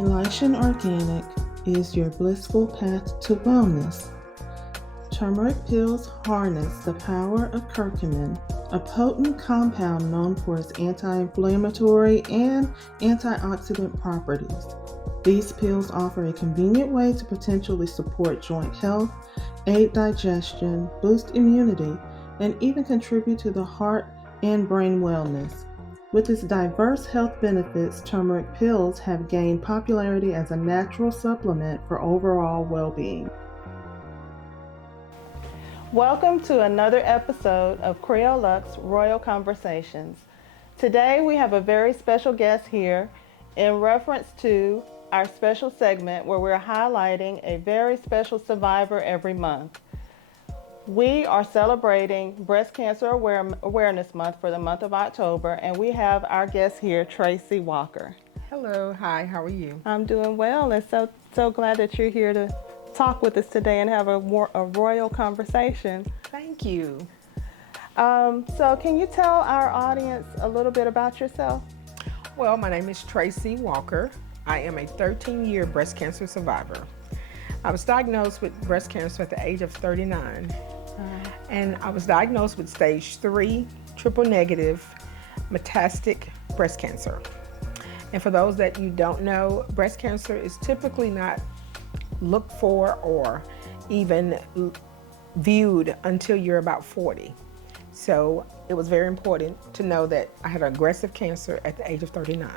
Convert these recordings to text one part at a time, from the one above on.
Enlighten Organic is your blissful path to wellness. Turmeric pills harness the power of curcumin, a potent compound known for its anti-inflammatory and antioxidant properties. These pills offer a convenient way to potentially support joint health, aid digestion, boost immunity, and even contribute to the heart and brain wellness. With its diverse health benefits, turmeric pills have gained popularity as a natural supplement for overall well-being. Welcome to another episode of Creole Luxe Royal Conversations. Today we have a very special guest here in reference to our special segment where we're highlighting a very special survivor every month. We are celebrating Breast Cancer Awareness Month for the month of October, and we have our guest here, Tracy Walker. Hello, hi, how are you? I'm doing well, and so glad that you're here to talk with us today and have a royal conversation. Thank you. So can you tell our audience a little bit about yourself? Well, my name is Tracy Walker. I am a 13-year breast cancer survivor. I was diagnosed with breast cancer at the age of 39. And I was diagnosed with stage 3 triple negative metastatic breast cancer. And for those that you don't know, breast cancer is typically not looked for or even viewed until you're about 40. So it was very important to know that I had aggressive cancer at the age of 39.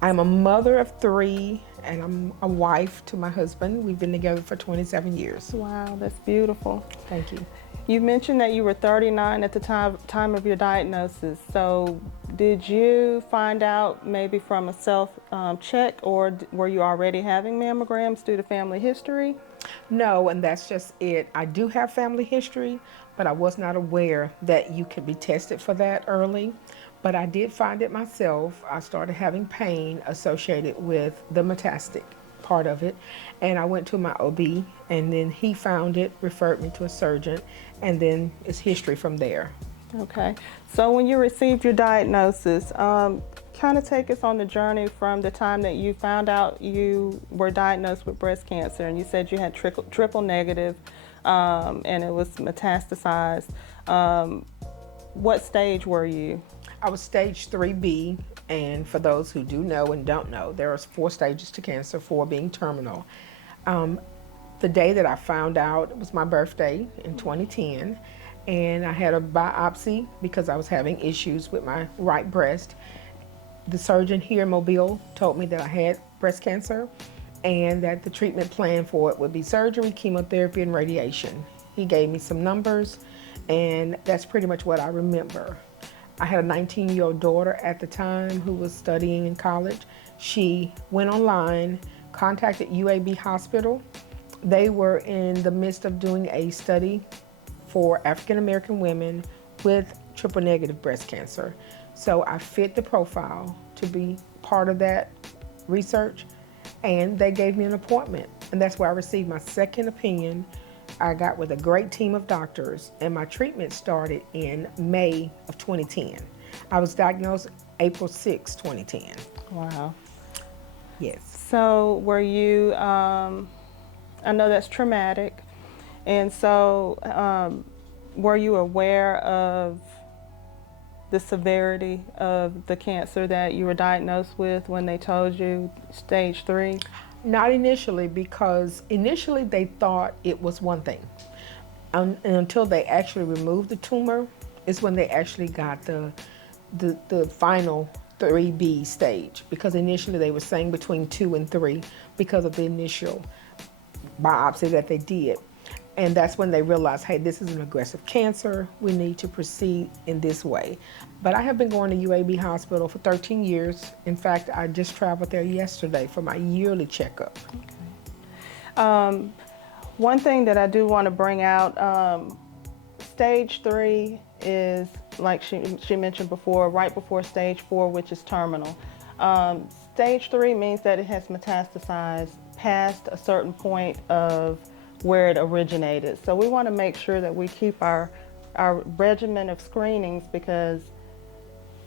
I'm a mother of 3 and I'm a wife to my husband. We've been together for 27 years. Wow, that's beautiful. Thank you. You mentioned that you were 39 at the time of your diagnosis. So did you find out maybe from a self check, or were you already having mammograms due to family history? No, and that's just it. I do have family history, but I was not aware that you could be tested for that early. But I did find it myself. I started having pain associated with the metastatic part of it. And I went to my OB, and then he found it, referred me to a surgeon, and then it's history from there. Okay. So when you received your diagnosis, kind of take us on the journey from the time that you found out you were diagnosed with breast cancer, and you said you had triple negative, and it was metastasized. What stage were you? I was stage 3B, and for those who do know and don't know, there are 4 stages to cancer, 4 being terminal. The day that I found out, it was my birthday in 2010, and I had a biopsy because I was having issues with my right breast. The surgeon here in Mobile told me that I had breast cancer and that the treatment plan for it would be surgery, chemotherapy, and radiation. He gave me some numbers, and that's pretty much what I remember. I had a 19-year-old daughter at the time who was studying in college. She went online, contacted UAB Hospital. They were in the midst of doing a study for African American women with triple negative breast cancer. So I fit the profile to be part of that research, and they gave me an appointment. And that's where I received my second opinion. I got with a great team of doctors, and my treatment started in May of 2010. I was diagnosed April 6, 2010. Wow. Yes. So were you, I know that's traumatic, and so were you aware of the severity of the cancer that you were diagnosed with when they told you stage 3? Not initially, because initially they thought it was one thing. And until they actually removed the tumor is when they actually got the final 3B stage, because initially they were saying between 2 and 3 because of the initial biopsy that they did. And that's when they realized, hey, this is an aggressive cancer. We need to proceed in this way. But I have been going to UAB Hospital for 13 years. In fact, I just traveled there yesterday for my yearly checkup. Okay. One thing that I do want to bring out, stage 3 is, like she mentioned before, right before stage 4, which is terminal. Stage 3 means that it has metastasized past a certain point of where it originated. So we want to make sure that we keep our regimen of screenings, because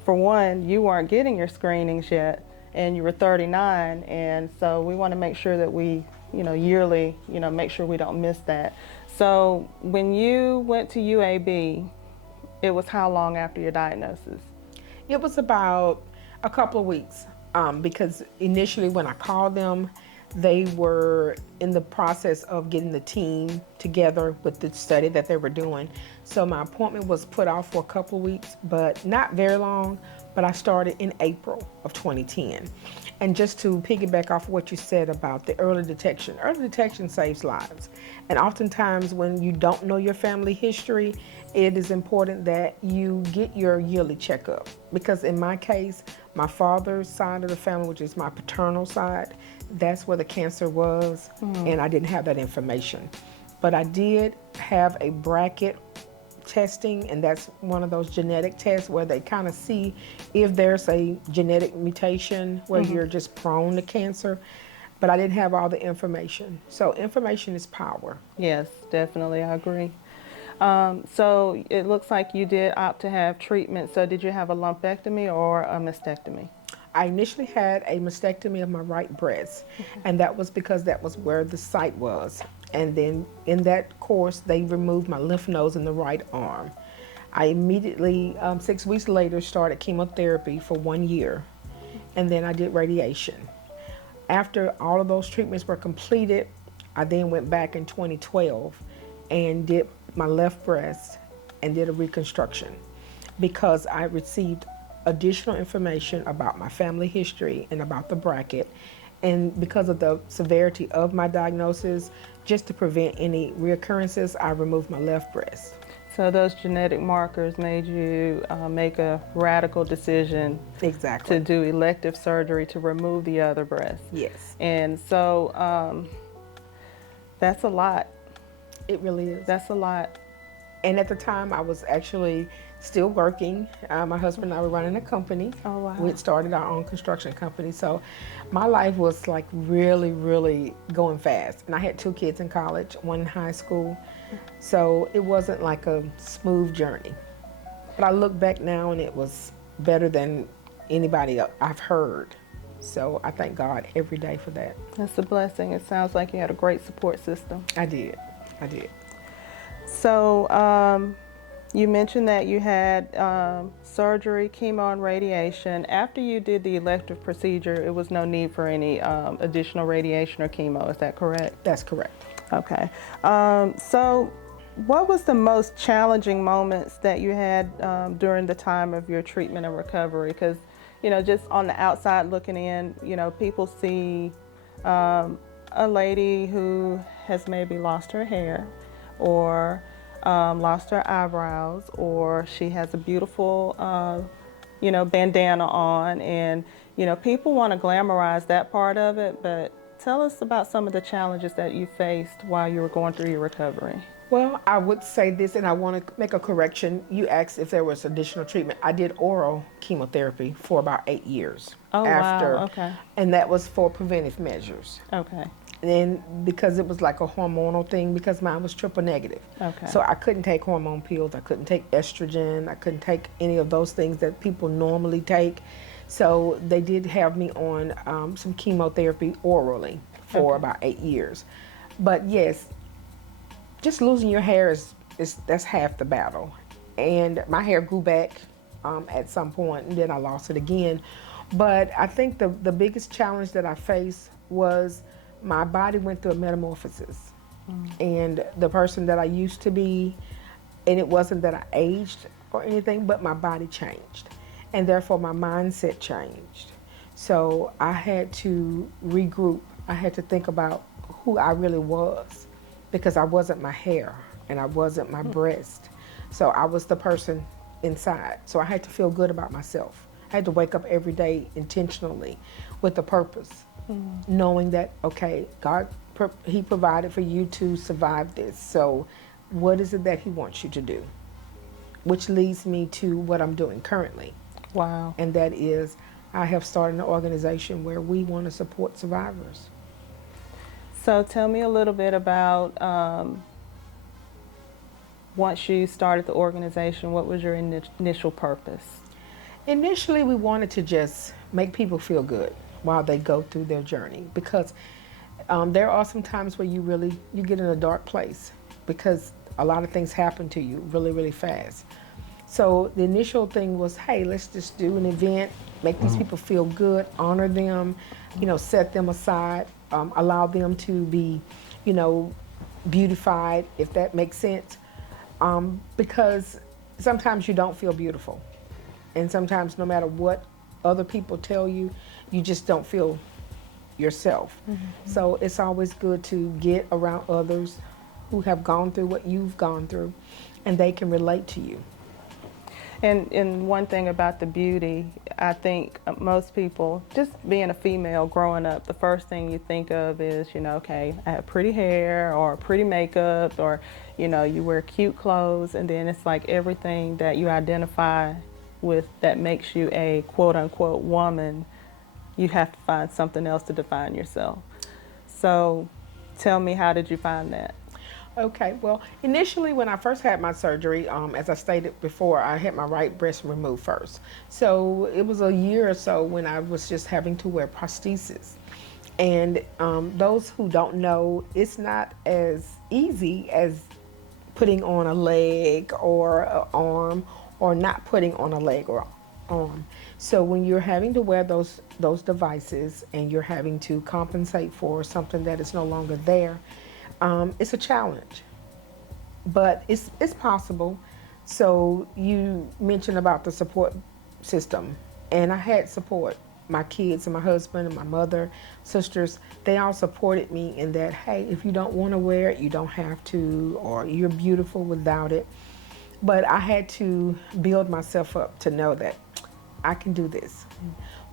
for one, you weren't getting your screenings yet, and you were 39, and so we want to make sure that we, yearly, make sure we don't miss that. So when you went to UAB, it was how long after your diagnosis? It was about a couple of weeks, because initially when I called them, they were in the process of getting the team together with the study that they were doing. So my appointment was put off for a couple of weeks, but not very long, but I started in April of 2010. And just to piggyback off what you said about the early detection saves lives. And oftentimes when you don't know your family history, it is important that you get your yearly checkup. Because in my case, my father's side of the family, which is my paternal side, that's where the cancer was, and I didn't have that information. But I did have a bracket testing, and that's one of those genetic tests where they kind of see if there's a genetic mutation where you're just prone to cancer. But I didn't have all the information. So information is power. Yes, definitely, I agree. So it looks like you did opt to have treatment. So did you have a lumpectomy or a mastectomy? I initially had a mastectomy of my right breast, and that was because that was where the site was. And then in that course, they removed my lymph nodes in the right arm. I immediately, 6 weeks later, started chemotherapy for 1 year, and then I did radiation. After all of those treatments were completed, I then went back in 2012 and did my left breast and did a reconstruction because I received additional information about my family history and about the bracket. And because of the severity of my diagnosis, just to prevent any reoccurrences, I removed my left breast. So those genetic markers made you make a radical decision Exactly. to do elective surgery to remove the other breast. Yes. And so that's a lot. It really is. That's a lot. And at the time, I was actually still working. My husband and I were running a company. Oh, wow. We had started our own construction company. So my life was like really, really going fast. And I had 2 kids in college, 1 in high school. So it wasn't like a smooth journey. But I look back now and it was better than anybody I've heard. So I thank God every day for that. That's a blessing. It sounds like you had a great support system. I did. So you mentioned that you had surgery, chemo, and radiation. After you did the elective procedure, it was no need for any additional radiation or chemo. Is that correct? That's correct. Okay. So what was the most challenging moments that you had during the time of your treatment and recovery? Because, just on the outside looking in, people see a lady who has maybe lost her hair or lost her eyebrows, or she has a beautiful, bandana on, and, people want to glamorize that part of it, but tell us about some of the challenges that you faced while you were going through your recovery. Well, I would say this, and I want to make a correction. You asked if there was additional treatment. I did oral chemotherapy for about 8 years. Oh, after, wow, okay. And that was for preventive measures. Okay. And then because it was like a hormonal thing, because mine was triple negative. Okay. So I couldn't take hormone pills. I couldn't take estrogen. I couldn't take any of those things that people normally take. So they did have me on some chemotherapy orally for about 8 years. But yes, just losing your hair that's half the battle. And my hair grew back at some point, and then I lost it again. But I think the biggest challenge that I faced was my body went through a metamorphosis. And the person that I used to be, and it wasn't that I aged or anything, but my body changed. And therefore my mindset changed. So I had to regroup. I had to think about who I really was, because I wasn't my hair and I wasn't my breast. So I was the person inside. So I had to feel good about myself. I had to wake up every day intentionally with a purpose, knowing that, okay, God, He provided for you to survive this. So what is it that He wants you to do? Which leads me to what I'm doing currently. Wow. And that is, I have started an organization where we want to support survivors. So tell me a little bit about once you started the organization, what was your initial purpose? Initially, we wanted to just make people feel good. while they go through their journey, because there are some times where you get in a dark place because a lot of things happen to you really, really fast. So the initial thing was, hey, let's just do an event, make these people feel good, honor them, set them aside, allow them to be, beautified, if that makes sense. Because sometimes you don't feel beautiful. And sometimes no matter what other people tell you, you just don't feel yourself. So it's always good to get around others who have gone through what you've gone through, and they can relate to you. And one thing about the beauty, I think most people, just being a female growing up, the first thing you think of is, okay, I have pretty hair or pretty makeup, or, you wear cute clothes, and then it's like everything that you identify with that makes you a quote unquote woman, you have to find something else to define yourself. So tell me, how did you find that? Okay, well, initially when I first had my surgery, as I stated before, I had my right breast removed first. So it was a year or so when I was just having to wear prosthesis. And those who don't know, it's not as easy as putting on a leg or an arm, or not putting on a leg or arm. So when you're having to wear those devices and you're having to compensate for something that is no longer there, it's a challenge, but it's possible. So you mentioned about the support system, and I had support. My kids and my husband and my mother, sisters, they all supported me in that, hey, if you don't want to wear it, you don't have to, or you're beautiful without it. But I had to build myself up to know that I can do this.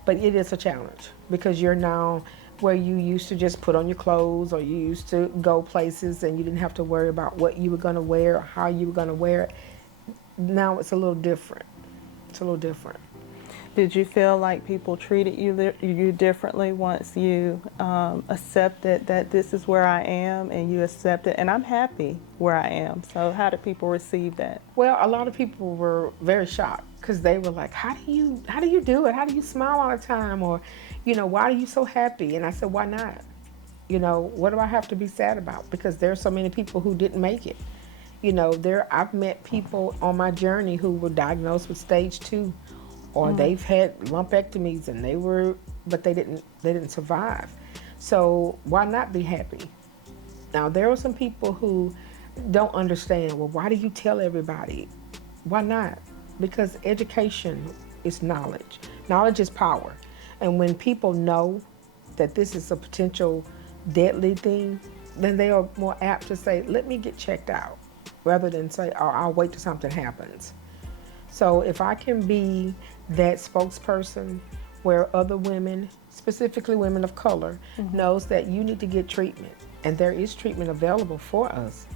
But it is a challenge, because you're now where you used to just put on your clothes, or you used to go places and you didn't have to worry about what you were going to wear or how you were going to wear it. Now it's a little different. It's a little different. Did you feel like people treated you differently once you accepted that this is where I am, and you accepted, and I'm happy where I am? So how did people receive that? Well, a lot of people were very shocked, because they were like, how do you do it? How do you smile all the time? Or, why are you so happy? And I said, why not? What do I have to be sad about? Because there are so many people who didn't make it. I've met people on my journey who were diagnosed with stage 2, or they've had lumpectomies, and but they didn't survive. So why not be happy? Now, there are some people who don't understand, well, why do you tell everybody? Why not? Because education is knowledge. Knowledge is power. And when people know that this is a potential deadly thing, then they are more apt to say, let me get checked out, rather than say, oh, I'll wait till something happens. So if I can be that spokesperson where other women, specifically women of color, knows that you need to get treatment, and there is treatment available for us,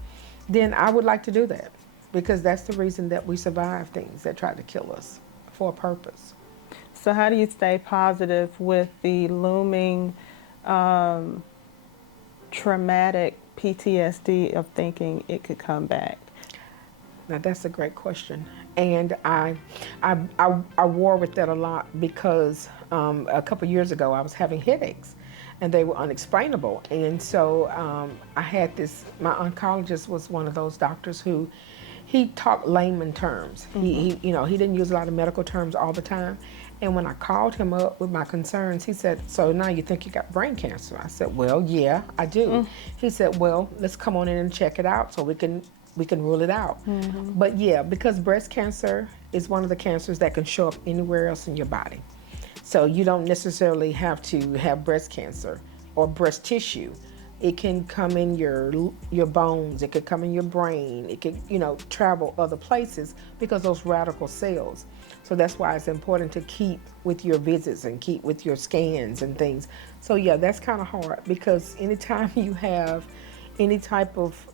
then I would like to do that, because that's the reason that we survive things that try to kill us, for a purpose. So how do you stay positive with the looming traumatic PTSD of thinking it could come back? Now that's a great question, and I war with that a lot, because a couple years ago I was having headaches, and they were unexplainable. And so I had this. My oncologist was one of those doctors who he talked layman terms. He didn't use a lot of medical terms all the time. And when I called him up with my concerns, he said, so now you think you got brain cancer? I said, well, yeah, I do. He said, well, let's come on in and check it out so we can rule it out. But yeah, because breast cancer is one of the cancers that can show up anywhere else in your body. So you don't necessarily have to have breast cancer or breast tissue. It can come in your bones, it could come in your brain, it could, travel other places, because those radical cells. So that's why it's important to keep with your visits and keep with your scans and things. So yeah, that's kind of hard, because anytime you have any type of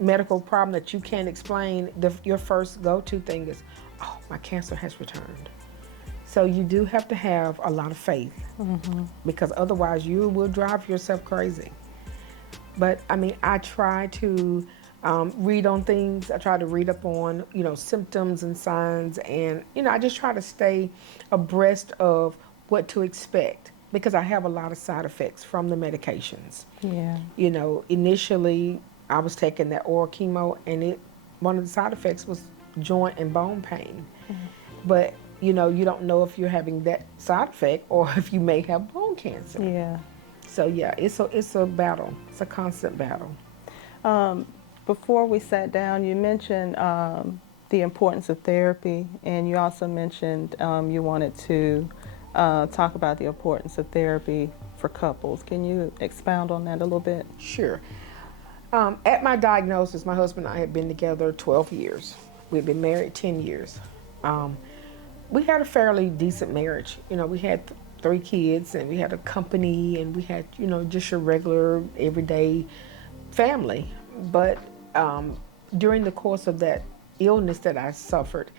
medical problem that you can't explain, your first go-to thing is, oh, my cancer has returned. So you do have to have a lot of faith, because otherwise you will drive yourself crazy. But I mean, I try to read on things. I try to read up on, symptoms and signs, and, I just try to stay abreast of what to expect. because I have a lot of side effects from the medications. Yeah. You know, initially I was taking that oral chemo, and one of the side effects was joint and bone pain. But you know, you don't know if you're having that side effect or if you may have bone cancer. Yeah. So yeah, it's a battle. It's a constant battle. Before we sat down, you mentioned the importance of therapy, and you also mentioned you wanted to talk about the importance of therapy for couples. Can you expound on that a little bit? Sure. At my diagnosis, my husband and I had been together 12 years. We had been married 10 years. We had a fairly decent marriage. You know, we had 3 kids, and we had a company, and we had, you know, just your regular everyday family. But during the course of that illness that I suffered,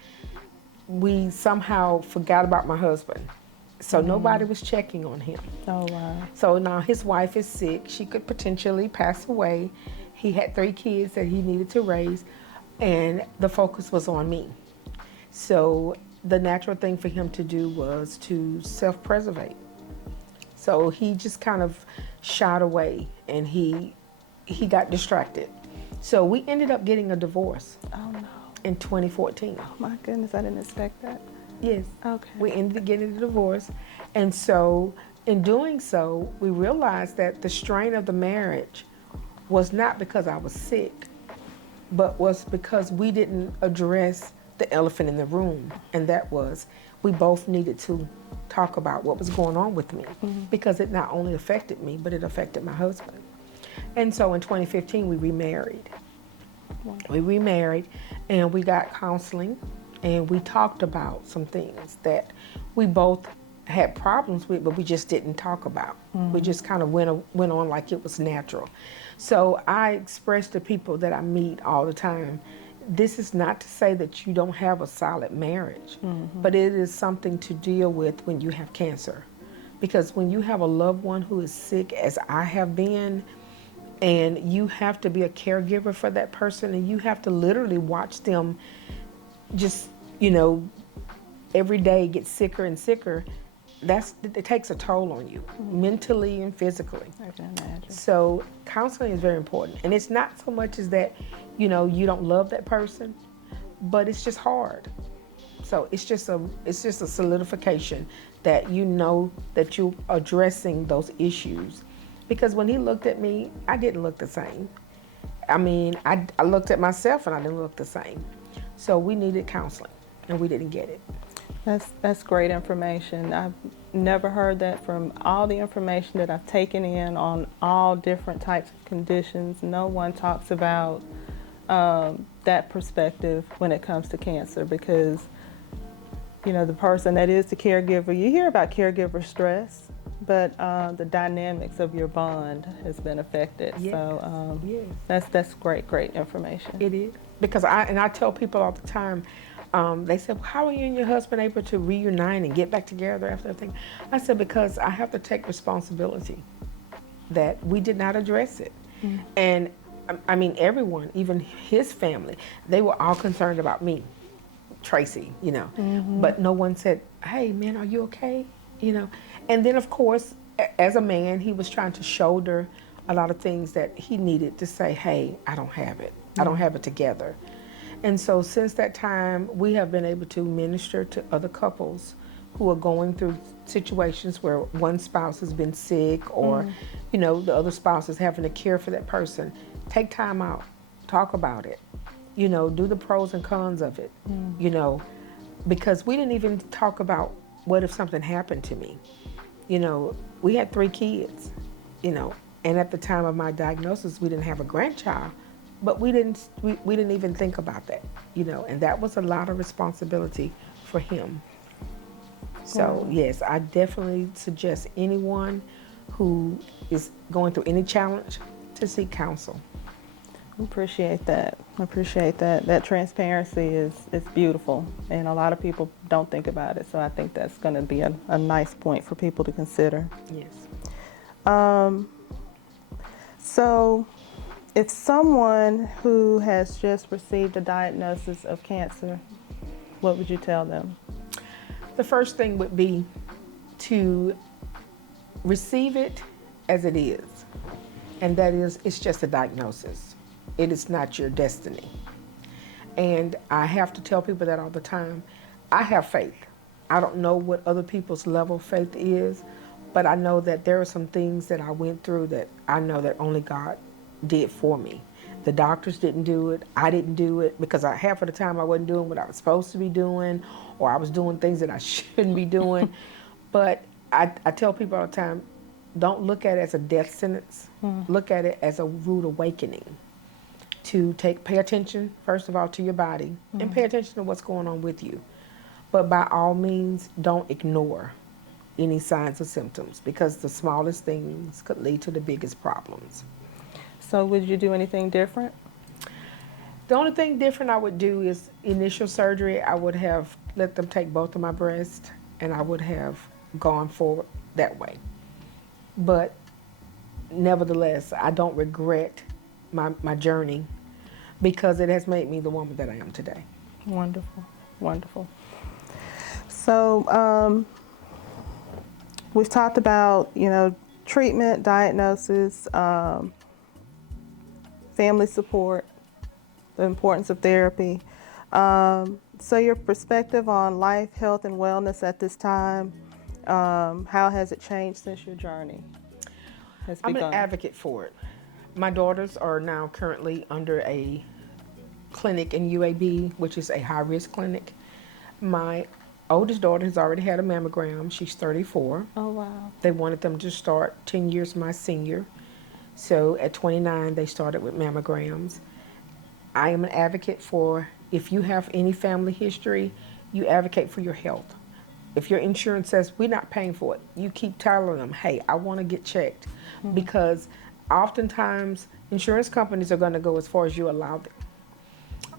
we somehow forgot about my husband. So nobody was checking on him. Oh, wow. So now his wife is sick. She could potentially pass away. He had 3 kids that he needed to raise, and the focus was on me. So the natural thing for him to do was to self-preservate. So he just kind of shied away, and he got distracted. So we ended up getting a divorce. Oh, no. In 2014. Oh, my goodness, I didn't expect that. Yes. Okay. We ended up getting a divorce. And so in doing so, we realized that the strain of the marriage was not because I was sick, but was because we didn't address the elephant in the room. And that was, we both needed to talk about what was going on with me, because it not only affected me, but it affected my husband. And so in 2015, we remarried. We remarried, and we got counseling, and we talked about some things that we both had problems with, but we just didn't talk about. We just kind of went on like it was natural. So I express to people that I meet all the time, this is not to say that you don't have a solid marriage, but it is something to deal with when you have cancer. Because when you have a loved one who is sick, as I have been, and you have to be a caregiver for that person, and you have to literally watch them just, you know, every day get sicker and sicker, it takes a toll on you, mentally and physically. I can imagine. So counseling is very important. And it's not so much as that, you know, you don't love that person, but it's just hard. So it's just a solidification that you know that you're addressing those issues. Because when he looked at me, I didn't look the same. I mean, I looked at myself and I didn't look the same. So we needed counseling, and we didn't get it. That's great information. I've never heard that from all the information that I've taken in on all different types of conditions. No one talks about that perspective when it comes to cancer, because, you know, the person that is the caregiver, you hear about caregiver stress, but the dynamics of your bond has been affected. Yes. So Yes. that's great information. It is. Because I tell people all the time, they said, well, how are you and your husband able to reunite and get back together after everything? I said, because I have to take responsibility that we did not address it. And I mean, everyone, even his family, they were all concerned about me, Tracy, you know, but no one said, hey man, are you okay? You know, and then of course, as a man, he was trying to shoulder a lot of things that he needed to say, hey, I don't have it. I don't have it together. And so since that time, we have been able to minister to other couples who are going through situations where one spouse has been sick, or, you know, the other spouse is having to care for that person. Take time out, talk about it, you know, do the pros and cons of it, you know, because we didn't even talk about what if something happened to me. You know, we had 3 kids, you know, and at the time of my diagnosis, we didn't have a grandchild. But we didn't even think about that, you know, and that was a lot of responsibility for him. So yes, I definitely suggest anyone who is going through any challenge to seek counsel. Appreciate that. That transparency is beautiful, and a lot of people don't think about it. So I think that's going to be a nice point for people to consider. Yes. So if someone who has just received a diagnosis of cancer, what would you tell them? The first thing would be to receive it as it is. And that is, it's just a diagnosis. It is not your destiny. And I have to tell people that all the time. I have faith. I don't know what other people's level of faith is, but I know that there are some things that I went through that I know that only God did for me. The doctors didn't do it. I didn't do it because half of the time I wasn't doing what I was supposed to be doing, or I was doing things that I shouldn't be doing. But I tell people all the time, don't look at it as a death sentence. Look at it as a rude awakening. To pay attention, first of all, to your body, and pay attention to what's going on with you. But by all means, don't ignore any signs or symptoms, because the smallest things could lead to the biggest problems. So would you do anything different? The only thing different I would do is initial surgery. I would have let them take both of my breasts, and I would have gone forward that way. But nevertheless, I don't regret my journey, because it has made me the woman that I am today. Wonderful, wonderful. So we've talked about, treatment, diagnosis, family support, the importance of therapy. So your perspective on life, health, and wellness at this time, how has it changed since your journey has begun? I'm an advocate for it. My daughters are now currently under a clinic in UAB, which is a high-risk clinic. My oldest daughter has already had a mammogram. She's 34. Oh, wow. They wanted them to start 10 years my senior. So at 29, they started with mammograms. I am an advocate for, if you have any family history, you advocate for your health. If your insurance says we're not paying for it, you keep telling them, hey, I want to get checked. Because oftentimes insurance companies are going to go as far as you allow them.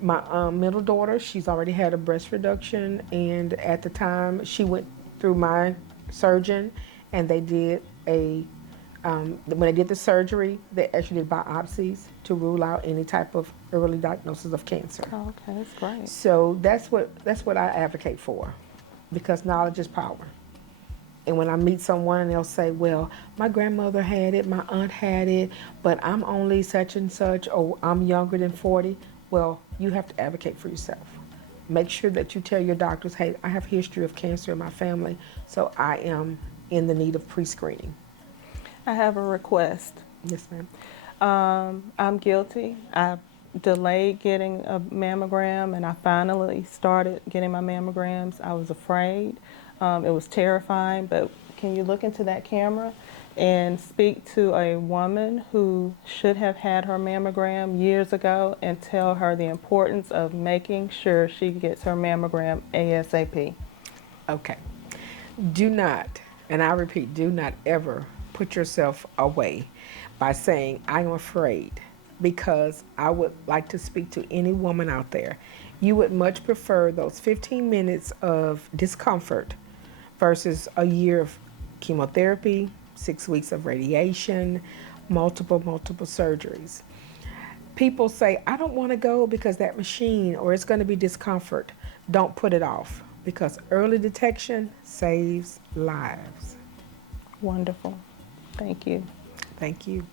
My middle daughter, she's already had a breast reduction, and at the time she went through my surgeon, and they did when they did the surgery, they actually did biopsies to rule out any type of early diagnosis of cancer. Oh, okay, that's great. So that's what I advocate for, because knowledge is power. And when I meet someone and they'll say, well, my grandmother had it, my aunt had it, but I'm only such and such, or I'm younger than 40. Well, you have to advocate for yourself. Make sure that you tell your doctors, hey, I have a history of cancer in my family, so I am in the need of pre-screening. I have a request. Yes, ma'am. I'm guilty. I delayed getting a mammogram, and I finally started getting my mammograms. I was afraid. It was terrifying, but can you look into that camera and speak to a woman who should have had her mammogram years ago and tell her the importance of making sure she gets her mammogram ASAP? Okay. Do not, and I repeat, do not ever put yourself away by saying, I am afraid, because I would like to speak to any woman out there. You would much prefer those 15 minutes of discomfort versus a year of chemotherapy, 6 weeks of radiation, multiple surgeries. People say, I don't want to go because that machine, or it's going to be discomfort. Don't put it off, because early detection saves lives. Wonderful. Thank you. Thank you.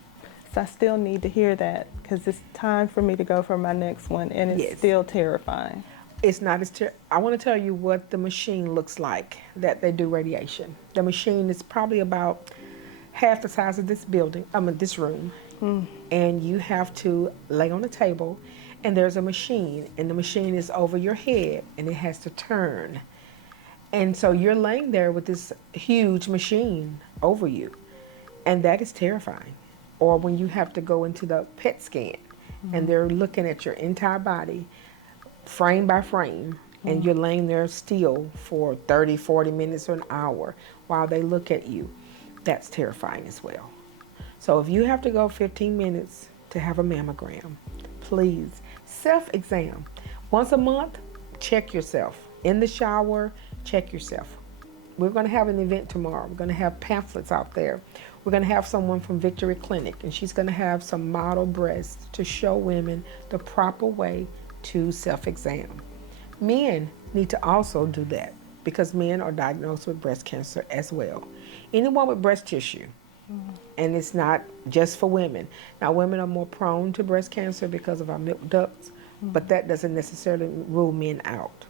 So I still need to hear that, because it's time for me to go for my next one, and it's Yes. still terrifying. It's not as I want to tell you what the machine looks like that they do radiation. The machine is probably about half the size of this this room. And you have to lay on a table, and there's a machine, and the machine is over your head, and it has to turn. And so you're laying there with this huge machine over you, and that is terrifying. Or when you have to go into the PET scan, and they're looking at your entire body, frame by frame, and you're laying there still for 30, 40 minutes or an hour while they look at you. That's terrifying as well. So if you have to go 15 minutes to have a mammogram, please self-exam. Once a month, check yourself. In the shower, check yourself. We're going to have an event tomorrow. We're going to have pamphlets out there. We're going to have someone from Victory Clinic, and she's going to have some model breasts to show women the proper way to self-exam. Men need to also do that, because men are diagnosed with breast cancer as well. anyone with breast tissue. And it's not just for women. Now, women are more prone to breast cancer because of our milk ducts, but that doesn't necessarily rule men out.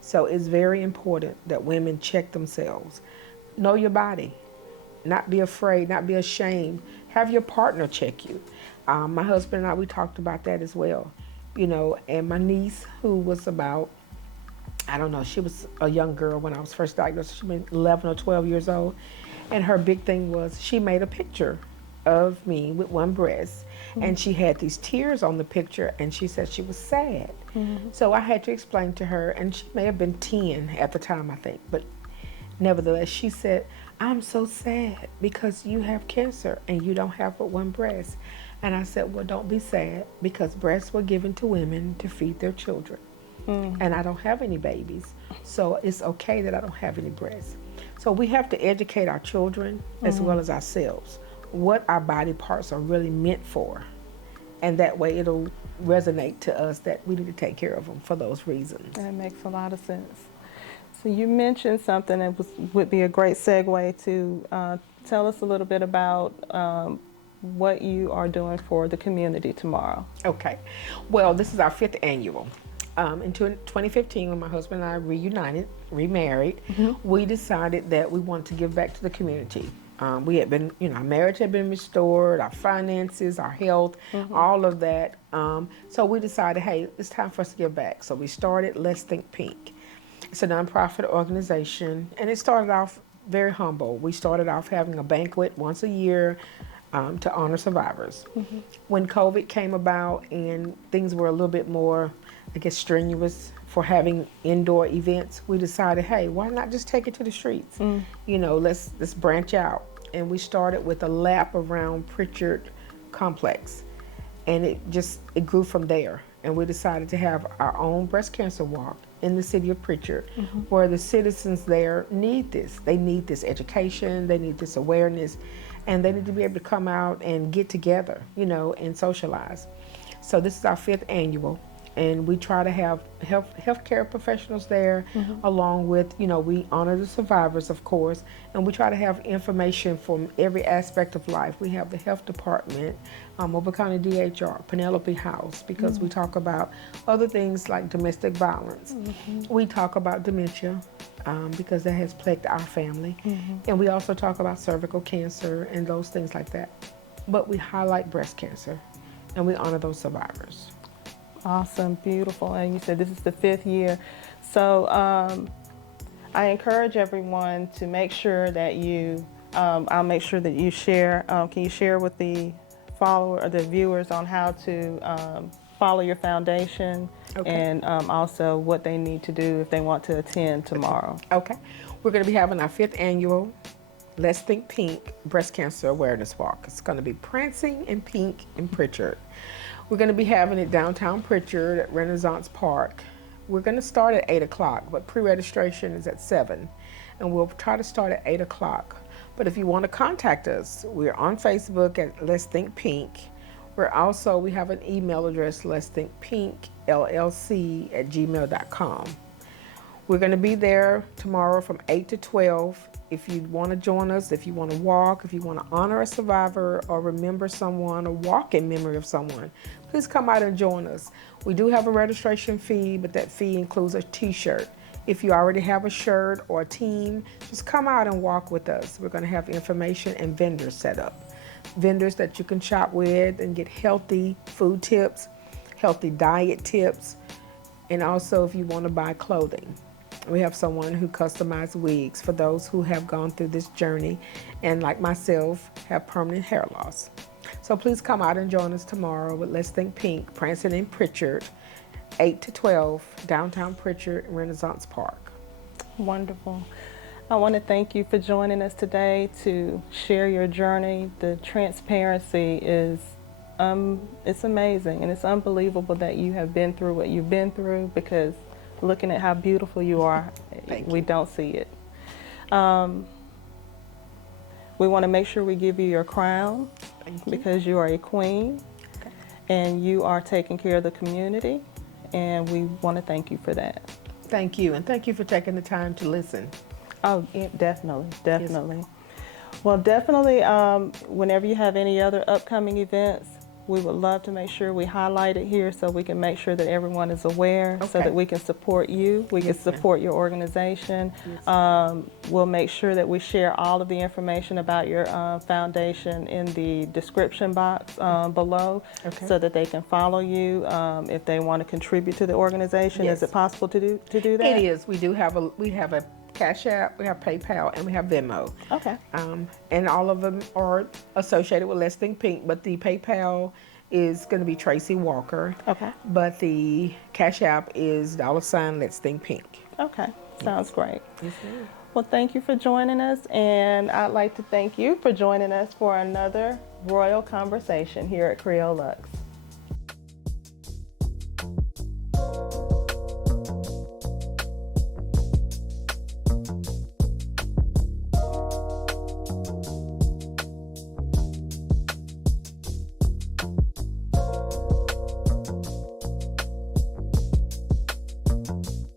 So it's very important that women check themselves. Know your body. Not be afraid, not be ashamed. Have your partner check you. My husband and I, we talked about that as well. You know, and my niece, who was about, I don't know, she was a young girl when I was first diagnosed. She was 11 or 12 years old. And her big thing was she made a picture of me with one breast. And she had these tears on the picture, and she said she was sad. So I had to explain to her, and she may have been 10 at the time, I think. But nevertheless, she said, I'm so sad because you have cancer and you don't have but one breast. And I said, well, don't be sad, because breasts were given to women to feed their children. And I don't have any babies, so it's okay that I don't have any breasts. So we have to educate our children as well as ourselves what our body parts are really meant for. And that way it'll resonate to us that we need to take care of them for those reasons. That makes a lot of sense. So you mentioned something that would be a great segue to tell us a little bit about what you are doing for the community tomorrow. Okay. Well, this is our 5th annual. In 2015, when my husband and I remarried, we decided that we wanted to give back to the community. We had been, our marriage had been restored, our finances, our health, all of that. So we decided, hey, it's time for us to give back. So we started Let's Think Pink. It's a nonprofit organization, and it started off very humble. We started off having a banquet once a year to honor survivors. When COVID came about and things were a little bit more, I guess, strenuous for having indoor events, we decided, hey, why not just take it to the streets? Let's branch out. And we started with a lap around Pritchard Complex, and it grew from there. And we decided to have our own breast cancer walk in the city of Pritchard, where the citizens there need this. They need this education, they need this awareness, and they need to be able to come out and get together, and socialize. So this is our 5th annual. And we try to have healthcare professionals there, along with, we honor the survivors, of course, and we try to have information from every aspect of life. We have the health department, Mobile County DHR, Penelope House, because we talk about other things like domestic violence. We talk about dementia, because that has plagued our family. And we also talk about cervical cancer and those things like that. But we highlight breast cancer, and we honor those survivors. Awesome, beautiful. And you said this is the 5th year. So I encourage everyone to make sure that I'll make sure that you share. Can you share with the follower or the viewers on how to follow your foundation, and also what they need to do if they want to attend tomorrow? Okay. We're going to be having our 5th annual Let's Think Pink Breast Cancer Awareness Walk. It's going to be prancing in pink in Pritchard. We're going to be having it downtown Pritchard at Renaissance Park. We're going to start at 8 o'clock, but pre-registration is at 7. And we'll try to start at 8 o'clock. But if you want to contact us, we're on Facebook at Let's Think Pink. We have an email address, letsthinkpinkllc@gmail.com. We're going to be there tomorrow from 8 to 12. If you want to join us, if you want to walk, if you want to honor a survivor or remember someone or walk in memory of someone, please come out and join us. We do have a registration fee, but that fee includes a t-shirt. If you already have a shirt or a team, just come out and walk with us. We're going to have information and vendors set up. Vendors that you can shop with and get healthy food tips, healthy diet tips, and also if you want to buy clothing. We have someone who customizes wigs for those who have gone through this journey and, like myself, have permanent hair loss. So please come out and join us tomorrow with Let's Think Pink, prancing in Pritchard, 8 to 12, downtown Pritchard, Renaissance Park. Wonderful. I want to thank you for joining us today to share your journey. The transparency is it's amazing, and it's unbelievable that you have been through what you've been through, because looking at how beautiful you are, we don't see it. We want to make sure we give you your crown, because you are a queen, and you are taking care of the community, and we want to thank you for that. Thank you, and thank you for taking the time to listen. Oh, yeah, definitely. Yes. Well, definitely, whenever you have any other upcoming events, we would love to make sure we highlight it here so we can make sure that everyone is aware, so Okay. that we can support you, we can Yes, ma'am. support your organization. We'll make sure that we share all of the information about your foundation in the description box below, Okay. so that they can follow you if they want to contribute to the organization. Yes. Is it possible to do that? It is. We have a Cash App, we have PayPal, and we have Venmo. Okay. And all of them are associated with Let's Think Pink, but the PayPal is going to be Tracy Walker. Okay. But the Cash App is $ Let's Think Pink. Okay. Sounds great. Yes, ma'am. Well, thank you for joining us, and I'd like to thank you for joining us for another Royal Conversation here at Creole Luxe.